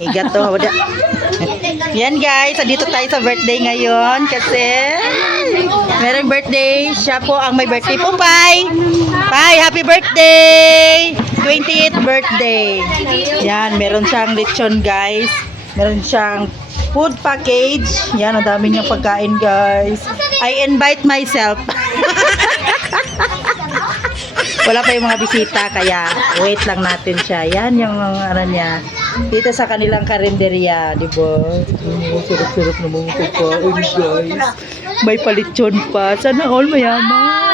Igato. Yan guys, dito tayo sa birthday ngayon kasi merong birthday. Siya po ang may birthday po, Pai. Pai, happy birthday! 28th birthday. Yan, meron siyang lechon guys. Meron siyang food package. Yan, ang dami niyang pagkain guys. I invite myself. Wala pa yung mga bisita kaya wait lang natin siya. Yan yung ano niya. Dito sa kanilang karinderya, di ba? Surap-surap na mga pagkain guys. May palitson pa. Sana all mayaman.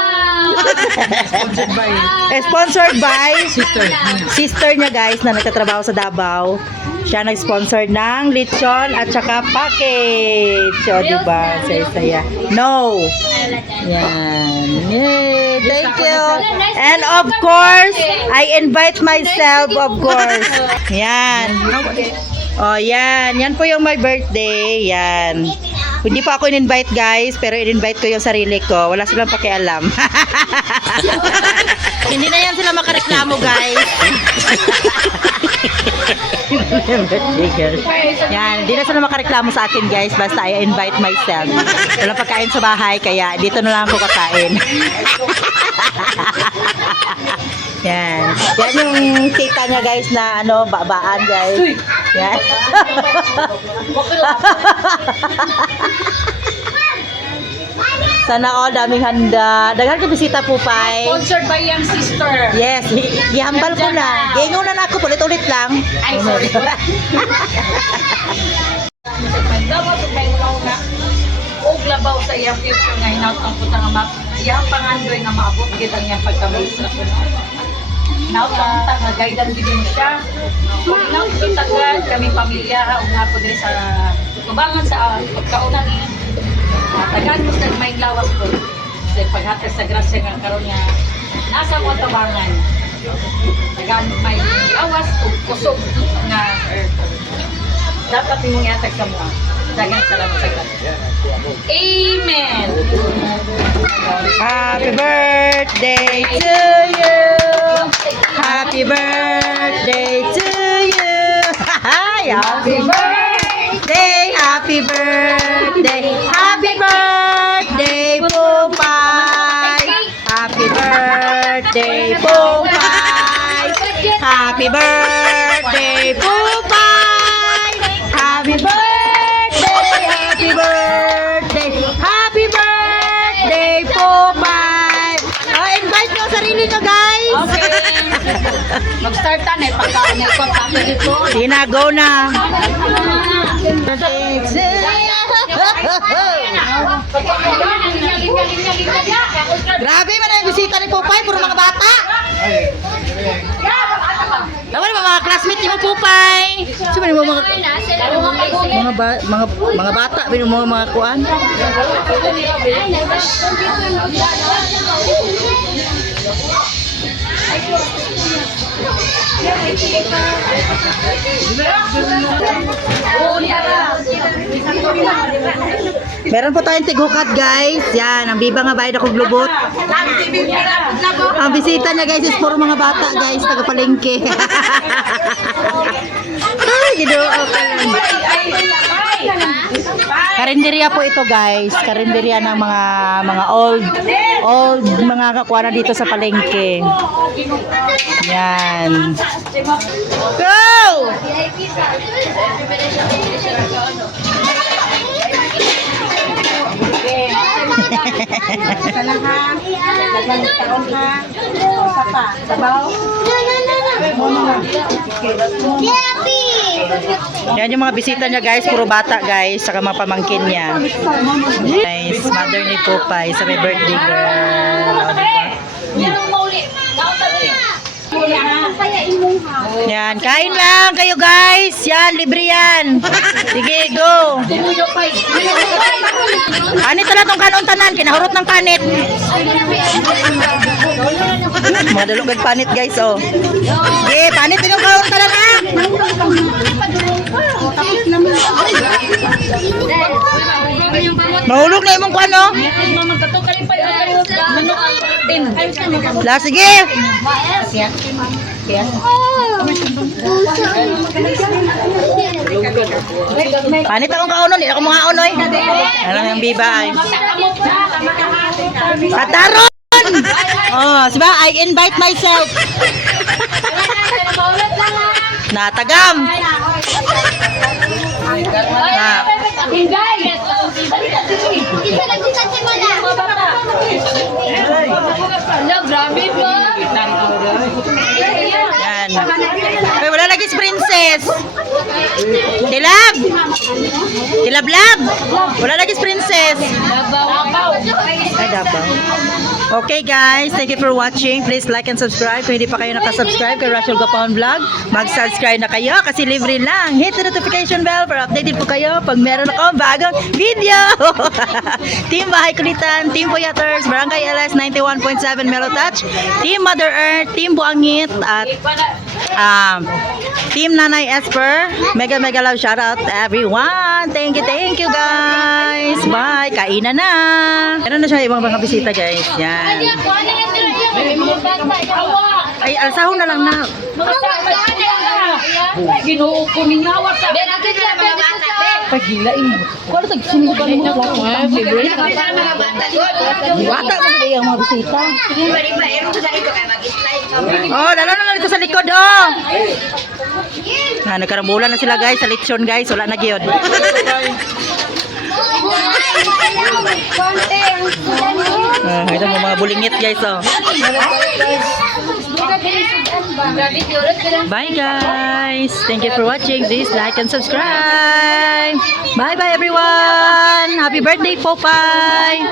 Sponsored by sister niya guys na nagtatrabaho sa Davao. Siya nag-sponsor ng lechon at saka package. O, diba? Saya-saya. No! Yan. Yay! Thank you! And of course, I invite myself, of course. Yan. O, yan. Yan po yung my birthday. Yan. Hindi pa ako in-invite guys, pero in-invite ko yung sarili ko. Wala silang pakialam. Hindi na yan sila makareklamo guys. Yan, hindi na sila makareklamo sa akin guys. Basta I invite myself. Wala pagkain sa bahay, kaya dito na lang ako kakain. Yan. Yan yung kita niya guys na ano, babaan guys. Yan. Sana all, daming handa. Daghan ka bisita po, Pai. Sponsored by Young Sister. Yes, ihambal ko na. Gingo na ako, ulit-ulit lang. Ay, sorry. Og labaw sa iyang future nga hinaut ang puta nga map. Iyang pangandoy nga maabot gid ang iyang pagka-administrasyon. Hinaut ang puta nga guidan gid mo siya. Hinaut ang tagan kami pamilya ug nga po diri sa tubangan sa pagkauna ni tagaan mo sa may lawas ko. Sa paghatag sa grasya nga karon nga nasa mo tubangan. Tagaan may lawas ug kusog nga dapat imong ihatag sa mga. Dagang salamat sa grasya. Amen. Happy birthday to you. Happy birthday to you. Happy birthday. Happy birthday. Happy birthday, Popay. Happy birthday, Popay. Happy birthday, Popay. Happy birthday. Happy birthday. Happy birthday, Popay. Oh, invite nyo sarili nyo, guys. Okay. Mag-start na eh. Pagkaan na ipag dito. Sige na, go na. Grabe man ang bisita ni Popay, puro mga bata. Lawan mga classmate ni mo Popay. Sino mo mga bata, bino mo mga kuan. Meron po tayong tigukat guys. Yan, ang biba nga bayad ako glubot. Ang bisita niya guys is puro mga bata guys, taga-palengke. Ay, gido okay. Karinderya po ito guys. Karinderya ng mga old mga kakuana dito sa palengke. Yan. Go! Yan yung mga bisita niya guys, puro bata guys, saka mga pamangkin niya. Guys, mother ni Popay sa may birthday girl. Yan, kain lang kayo guys. Yan, libre yan. Sige, go. Panit na itong kanon tanan, kinahurot ng panit. Mga dalugag panit guys, oh. Sige, panit din yung kanon tanan ha. Mahulog na imong kuan, no? La, sige. Panit akong kaunon, di ako mga unoy. Ano yung biba ay? Kataron! Oh, siba, I invite myself. Natagam. Na. Yan. Ay, wala lagi si princess. Tilab. Tilablab. Wala lagi si princess. Ay, Davao. Okay guys, thank you for watching. Please like and subscribe. Kung hindi pa kayo nakasubscribe kay Rachel Gapon Vlog, mag-subscribe na kayo kasi libre lang. Hit the notification bell para updated po kayo pag meron akong bagong video. Team Bahay Kulitan, Team Puyaters, Barangay LS 91.7 Melo Touch, Team Mother Earth, Team Buangit, at Team Nanay Esper. Mega love shoutout everyone. Thank you guys. Bye. Kainan na. Meron na siya ibang mga bisita guys. Yan. Ay, alsahon na lang na. Ginoo ko ni ngawat sa. Pagilain. Kung ano tag-sinipan mo lang. Wata mo sila yung mga bisita. Oh, lalo na lang ito sa likod, oh. Nagkarambulan na sila guys sa lechon guys. Wala na gyud. Ito mo mga bulingit guys, oh. Bye guys. Thank you for watching. Please like and subscribe. Bye everyone. Happy birthday, Popeye.